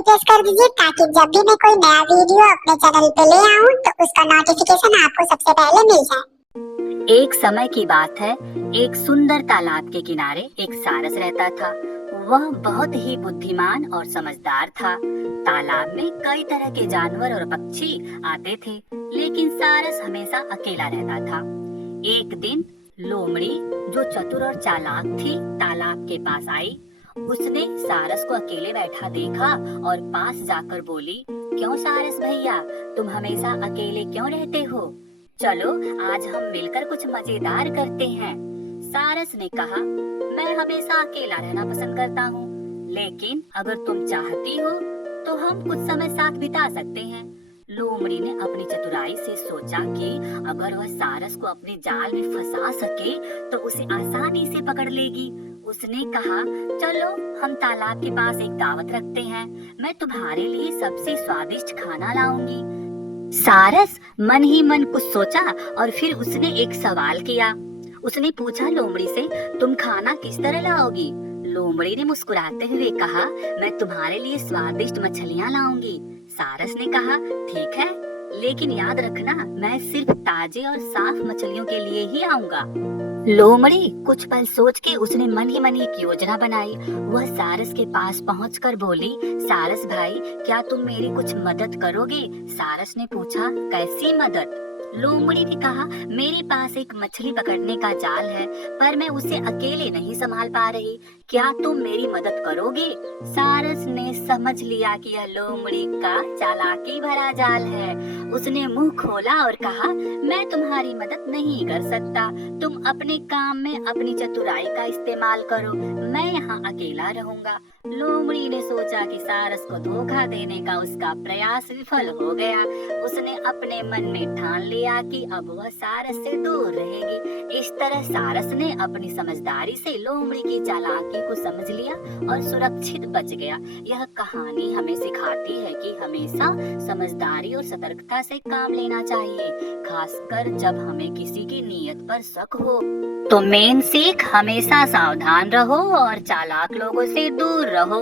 भी प्रेस कर दीजिए ताकि जब भी मैं कोई नया वीडियो अपने चैनल पे ले आऊं तो उसका नोटिफिकेशन आपको सबसे पहले मिल जाए। एक समय की बात है, एक सुंदर तालाब के किनारे एक सारस रहता था। वह बहुत ही बुद्धिमान और समझदार था। तालाब में कई तरह के जानवर और पक्षी आते थे, लेकिन सारस हमेशा अकेला रहता था। एक दिन लोमड़ी, जो चतुर और चालाक थी, तालाब के पास आई। उसने सारस को अकेले बैठा देखा और पास जाकर बोली, क्यों सारस भैया, तुम हमेशा अकेले क्यों रहते हो? चलो आज हम मिलकर कुछ मजेदार करते हैं। सारस ने कहा, मैं हमेशा अकेला रहना पसंद करता हूँ, लेकिन अगर तुम चाहती हो तो हम कुछ समय साथ बिता सकते हैं। लोमड़ी ने अपनी चतुराई से सोचा कि अगर वह सारस को अपने जाल में फंसा सके तो उसे आसानी से पकड़ लेगी। उसने कहा, चलो हम तालाब के पास एक दावत रखते हैं, मैं तुम्हारे लिए सबसे स्वादिष्ट खाना लाऊंगी। सारस मन ही मन कुछ सोचा और फिर उसने एक सवाल किया। उसने पूछा लोमड़ी से, तुम खाना किस तरह लाओगी? लोमड़ी ने मुस्कुराते हुए कहा, मैं तुम्हारे लिए स्वादिष्ट मछलियाँ लाऊंगी। सारस ने कहा, ठीक है, लेकिन याद रखना मैं सिर्फ ताजे और साफ मछलियों के लिए ही आऊंगा। लोमड़ी कुछ पल सोच के उसने मन ही मन एक योजना बनाई। वह सारस के पास पहुंचकर बोली, सारस भाई, क्या तुम मेरी कुछ मदद करोगे? सारस ने पूछा, कैसी मदद? लोमड़ी ने कहा, मेरे पास एक मछली पकड़ने का जाल है, पर मैं उसे अकेले नहीं संभाल पा रही, क्या तुम मेरी मदद करोगे? सारस ने समझ लिया कि यह लोमड़ी का चालाकी भरा जाल है। उसने मुंह खोला और कहा, मैं तुम्हारी मदद नहीं कर सकता, तुम अपने काम में अपनी चतुराई का इस्तेमाल करो, मैं यहाँ अकेला रहूंगा। लोमड़ी ने सोचा कि सारस को धोखा देने का उसका प्रयास विफल हो गया। उसने अपने मन में ठान लिया कि अब वह सारस से दूर रहेगी। इस तरह सारस ने अपनी समझदारी से लोमड़ी की चालाकी को समझ लिया और सुरक्षित बच गया। यह कहानी हमें सिखाती है कि हमेशा समझदारी और सतर्कता से काम लेना चाहिए, खासकर जब हमें किसी की नीयत पर शक हो। तो मेन सीख, हमेशा सावधान रहो और चालाक लोगों से दूर रहो।